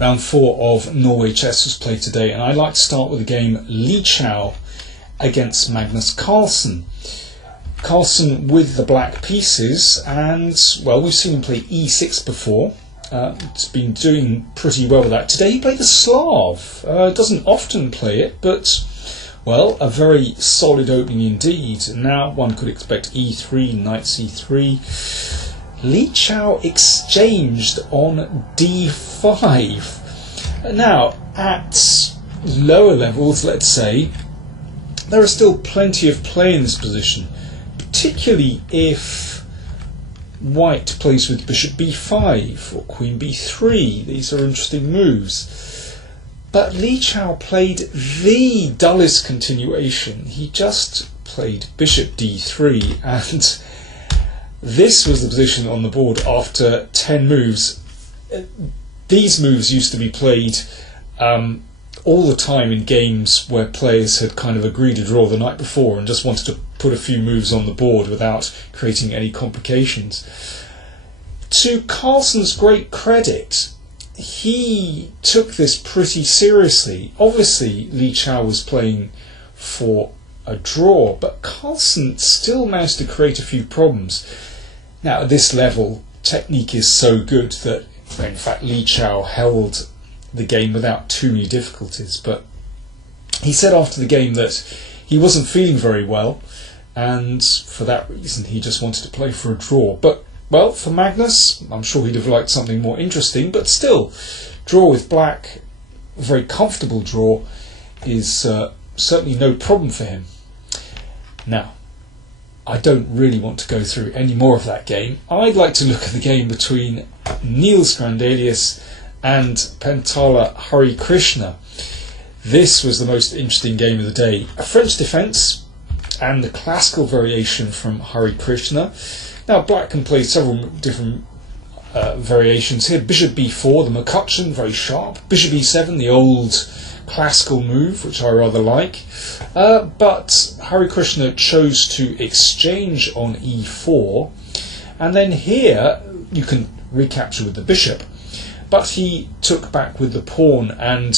Round 4 of Norway chess was played today, and I'd like to start with the game Li Chao against Magnus Carlsen. Carlsen with the black pieces, and well, we've seen him play e6 before. It's been doing pretty well with that. Today he played the Slav. Doesn't often play it, but well, a very solid opening indeed. Now one could expect e3, knight c3. Li Chao exchanged on d5. Now, at lower levels, let's say, there are still plenty of play in this position, particularly if white plays with bishop b5 or queen b3. These are interesting moves. But Li Chao played the dullest continuation. He just played bishop d3, and this was the position on the board after 10 moves. These moves used to be played all the time in games where players had kind of agreed to draw the night before and just wanted to put a few moves on the board without creating any complications. To Carlsen's great credit, he took this pretty seriously. Obviously, Li Chao was playing for a draw, but Carlsen still managed to create a few problems. Now, at this level, technique is so good that, in fact, Li Chao held the game without too many difficulties. But he said after the game that he wasn't feeling very well, and for that reason he just wanted to play for a draw. But, well, for Magnus, I'm sure he'd have liked something more interesting, but still, draw with black, a very comfortable draw, is certainly no problem for him. Now, I don't really want to go through any more of that game. I'd like to look at the game between Niels Grandelius and Pentala Hari Krishna. This was the most interesting game of the day. A French defence and the classical variation from Hari Krishna. Now, black can play several different variations here. Bishop b4, the McCutcheon, very sharp. Bishop e7, the old classical move, which I rather like. But Hari Krishna chose to exchange on e4, and then here you can recapture with the bishop. But he took back with the pawn, and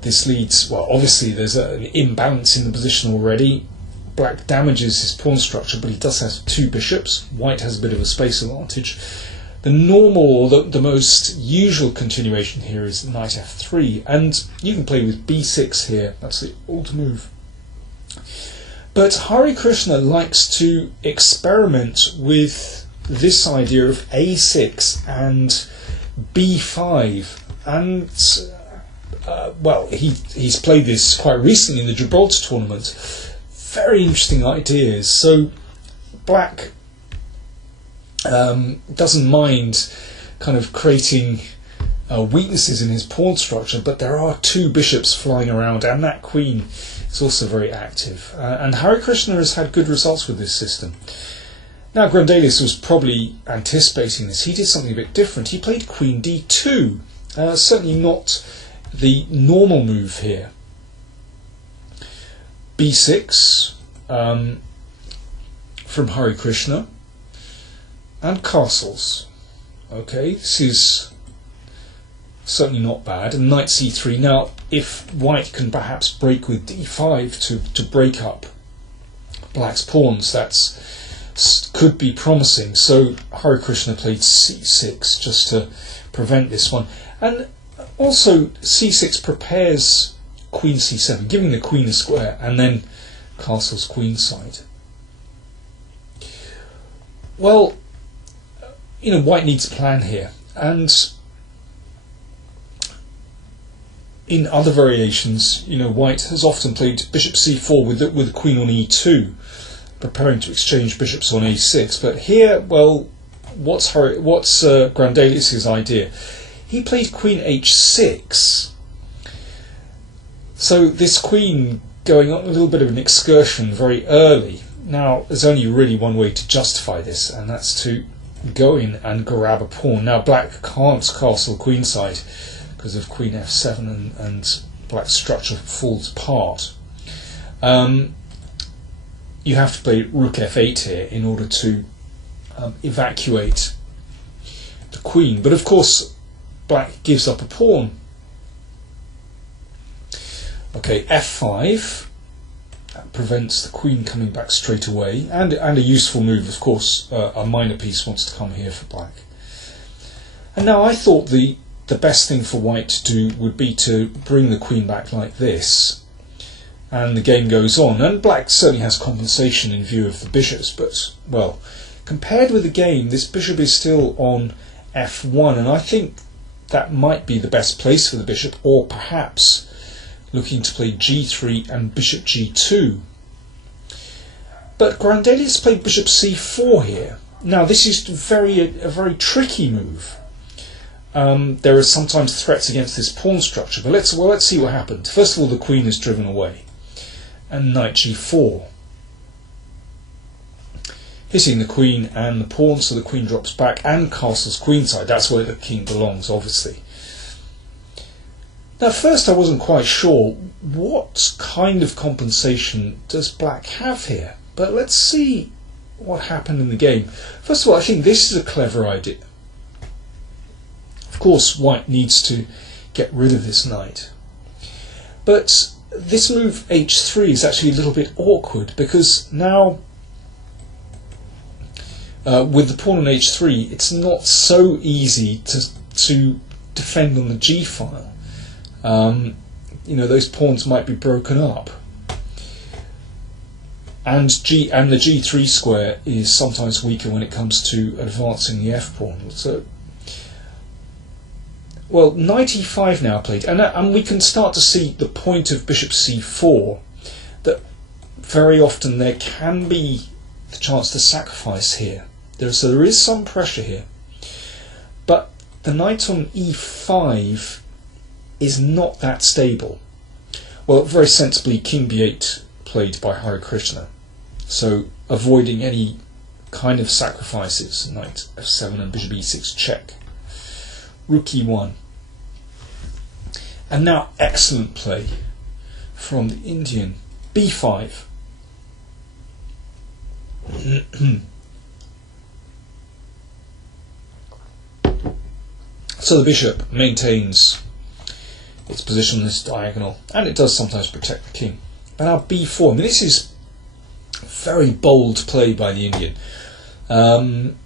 this leads, well, obviously there's an imbalance in the position already. Black damages his pawn structure, but he does have two bishops. White has a bit of a space advantage. The normal, the most usual continuation here is knight f3, and you can play with b6 here. That's the old move. But Hari Krishna likes to experiment with this idea of a6 and b5, and well, he's played this quite recently in the Gibraltar tournament. Very interesting ideas. So black doesn't mind kind of creating weaknesses in his pawn structure, but there are two bishops flying around, and that queen is also very active. And Hari Krishna has had good results with this system. Now, Grandelius was probably anticipating this. He did something a bit different. He played queen d2. Certainly not the normal move here. b6 from Hari Krishna, and castles. Okay, this is certainly not bad. And knight c3. Now, if white can perhaps break with d5 to break up black's pawns, that's could be promising. So Hari Krishna played c6 just to prevent this one. And also c6 prepares queen c7, giving the queen a square, and then castles queenside. Well, you know, white needs a plan here, and in other variations, you know, white has often played bishop c4 with the queen on e2, preparing to exchange bishops on a6. But here, well, what's Grandelius's idea? He played queen h6. So this queen going on a little bit of an excursion very early. Now, there's only really one way to justify this, and that's to go in and grab a pawn. Now, black can't castle queenside because of queen f7, and black's structure falls apart. You have to play rook f8 here in order to evacuate the queen. But of course, black gives up a pawn Okay, f5. That prevents the queen coming back straight away, and a useful move, of course. A minor piece wants to come here for black. And now I thought the best thing for white to do would be to bring the queen back like this, and the game goes on. And black certainly has compensation in view of the bishops, but, well, compared with the game, this bishop is still on f1, and I think that might be the best place for the bishop, or perhaps looking to play g3 and bishop g2. But Grandelius played bishop c4 here. Now this is a very tricky move. There are sometimes threats against this pawn structure, but let's see what happened. First of all, the queen is driven away, and knight g4, hitting the queen and the pawn, so the queen drops back, and castles queenside. That's where the king belongs, obviously. Now, first I wasn't quite sure what kind of compensation does black have here, but let's see what happened in the game. First of all, I think this is a clever idea. Of course, white needs to get rid of this knight, but this move h3 is actually a little bit awkward, because now with the pawn on h3, it's not so easy to defend on the g file. Those pawns might be broken up, and the g3 square is sometimes weaker when it comes to advancing the f pawn. So, well, knight e5 now played, and we can start to see the point of bishop c4, that very often there can be the chance to sacrifice here. So there is some pressure here, but the knight on e5 is not that stable. Well, very sensibly, king b8 played by Krishna, so avoiding any kind of sacrifices. Knight f7 and bishop e6 check. Rook e1. And now excellent play from the Indian. b5. So the bishop maintains its position on this diagonal, and it does sometimes protect the king. But now b4. I mean, this is very bold play by the Indian. And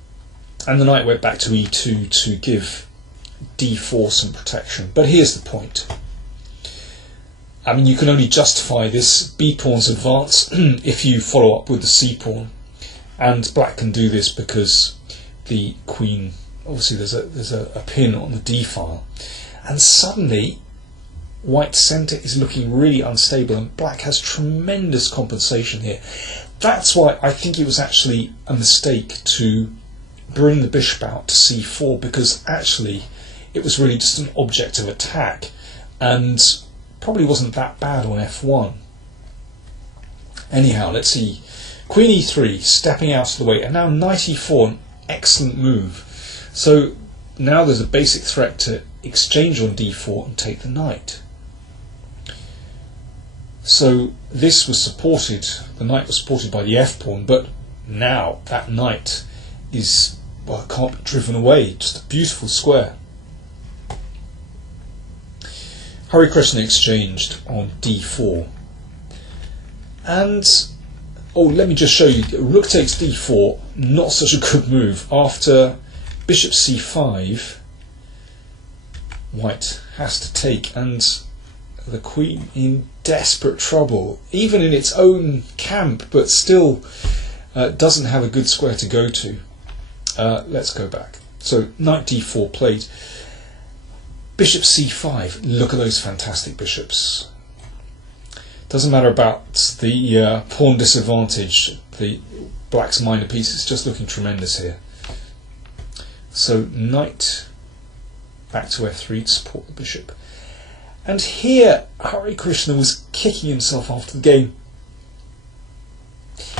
the knight went back to e2 to give d4 some protection. But here's the point. I mean, you can only justify this b pawn's advance if you follow up with the c pawn, and black can do this because the queen, obviously there's a pin on the d file, and suddenly white's centre is looking really unstable, and black has tremendous compensation here. That's why I think it was actually a mistake to bring the bishop out to c4, because actually it was really just an object of attack, and probably wasn't that bad on f1. Anyhow, let's see. Queen e3, stepping out of the way, and now knight e4, an excellent move. So now there's a basic threat to exchange on d4 and take the knight. So this was supported, the knight was supported by the f pawn, but now that knight is, well, can't be driven away. Just a beautiful square. Krishna exchanged on d4, and let me just show you. Rook takes d4, not such a good move. After bishop c5, white has to take, and the queen in desperate trouble, even in its own camp, but still doesn't have a good square to go to. Let's go back. So knight d4 played. Bishop c5, look at those fantastic bishops. Doesn't matter about the pawn disadvantage, the black's minor piece is just looking tremendous here. So knight back to f3 to support the bishop. And here Krishna was kicking himself after the game.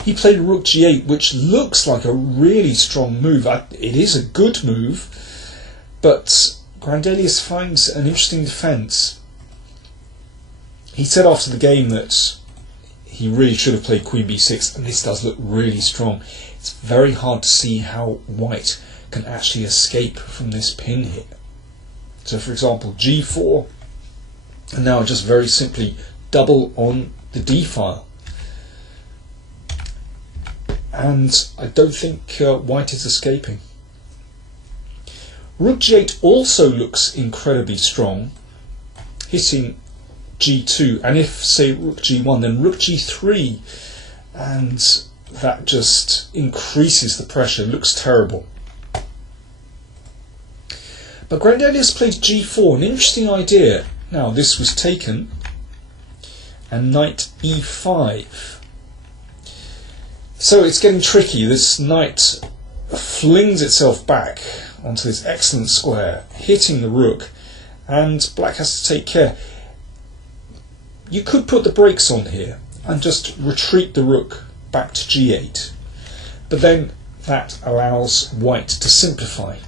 He played rook g8, which looks like a really strong move. It is a good move, but Grandelius finds an interesting defence. He said after the game that he really should have played queen b6, and this does look really strong. It's very hard to see how white can actually escape from this pin here. So for example, g4, and now just very simply double on the d file. And I don't think white is escaping. Rook g8 also looks incredibly strong, hitting g2, and if, say, rook g1, then rook g3, and that just increases the pressure. It looks terrible. But Grandelius played g4, an interesting idea. Now, this was taken, and knight e5. So it's getting tricky. This knight flings itself back onto this excellent square, hitting the rook, and black has to take care. You could put the brakes on here and just retreat the rook back to g8, but then that allows white to simplify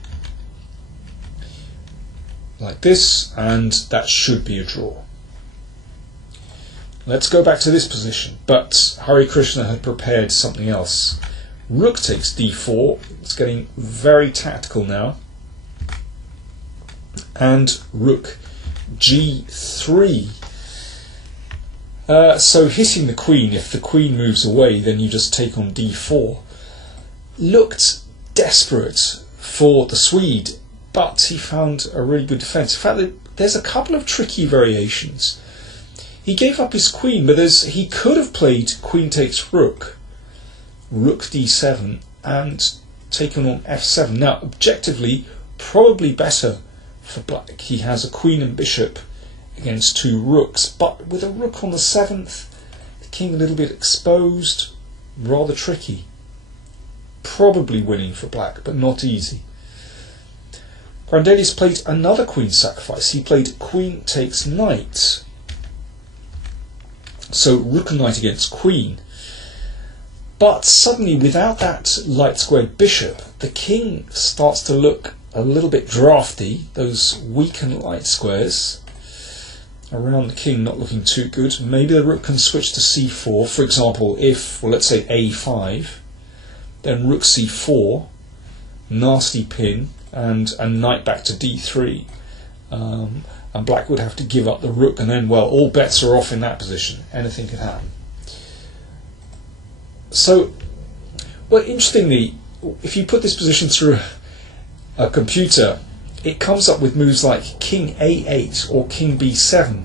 like this, and that should be a draw. Let's go back to this position, but Hare Krishna had prepared something else. Rook takes d4, it's getting very tactical now, and rook g3. So hitting the queen, if the queen moves away, then you just take on d4. Looked desperate for the Swede, but he found a really good defence. In fact, there's a couple of tricky variations. He gave up his queen, but he could have played queen takes rook, rook d7, and taken on f7. Now, objectively, probably better for black. He has a queen and bishop against two rooks, but with a rook on the 7th, the king a little bit exposed, rather tricky. Probably winning for black, but not easy. Grandelius played another queen sacrifice. He played queen takes knight. So rook and knight against queen. But suddenly, without that light squared bishop, the king starts to look a little bit drafty. Those weak and light squares around the king not looking too good. Maybe the rook can switch to c4. For example, if, well, let's say a5, then rook c4, nasty pin, and knight back to d3. And black would have to give up the rook, and then, well, all bets are off in that position. Anything could happen. So, well, interestingly, if you put this position through a computer, it comes up with moves like king a8 or king b7.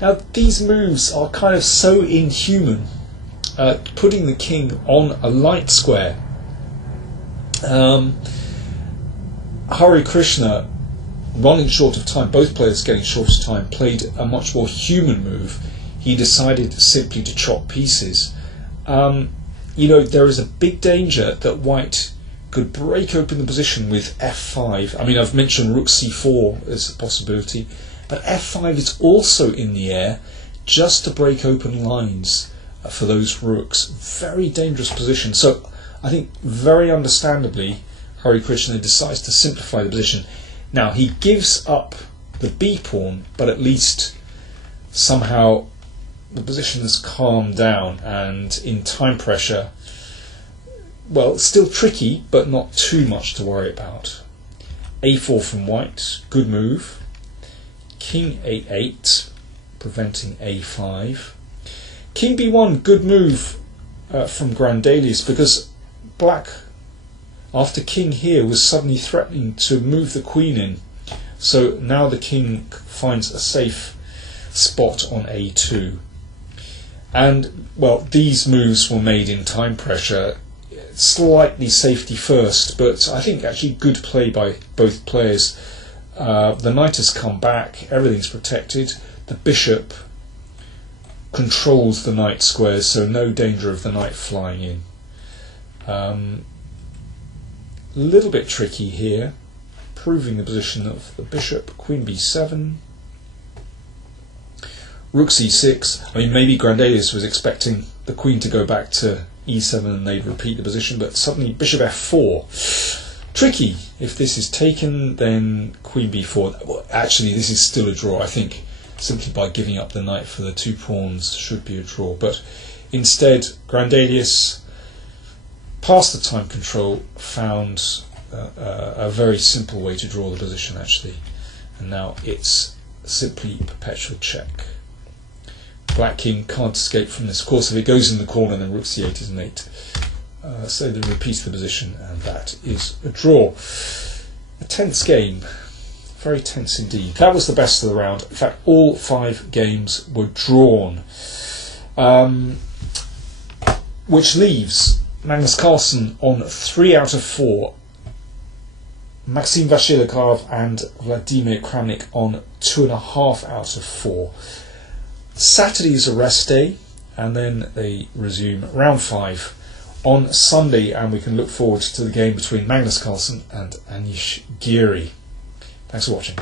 Now, these moves are kind of so inhuman, putting the king on a light square. Hare Krishna, running short of time, both players getting short of time, played a much more human move. He decided simply to chop pieces. You know, there is a big danger that white could break open the position with f5. I mean, I've mentioned rook c4 as a possibility, but f5 is also in the air just to break open lines for those rooks. Very dangerous position. So I think very understandably Hare Krishna decides to simplify the position. Now, he gives up the b pawn, but at least somehow the position has calmed down, and in time pressure, well, still tricky, but not too much to worry about. a4 from white, good move. King a8, preventing a5. King b1, good move from Grandelius, because black, after king here, was suddenly threatening to move the queen in. So now the king finds a safe spot on a2. And, well, these moves were made in time pressure, slightly safety first, but I think actually good play by both players. The knight has come back, everything's protected, the bishop controls the knight squares, so no danger of the knight flying in. Little bit tricky here, proving the position of the bishop. Queen b7, rook c6. I mean, maybe Grandelius was expecting the queen to go back to e7 and they'd repeat the position, but suddenly bishop f4. Tricky. If this is taken, then queen b4. Well, actually, this is still a draw. I think simply by giving up the knight for the 2 pawns should be a draw. But instead, Grandelius, past the time control, found a very simple way to draw the position, actually. And now it's simply perpetual check. Black king can't escape from this. Of course, if it goes in the corner, then rook c8 is mate. So they repeat the position, and that is a draw. A tense game. Very tense indeed. That was the best of the round. In fact, all 5 games were drawn. Which leaves Magnus Carlsen on 3 out of 4. Maxim Vachilikov and Vladimir Kramnik on 2.5 out of 4. Saturday is a rest day, and then they resume round 5 on Sunday, and we can look forward to the game between Magnus Carlsen and Anish Giri. Thanks for watching.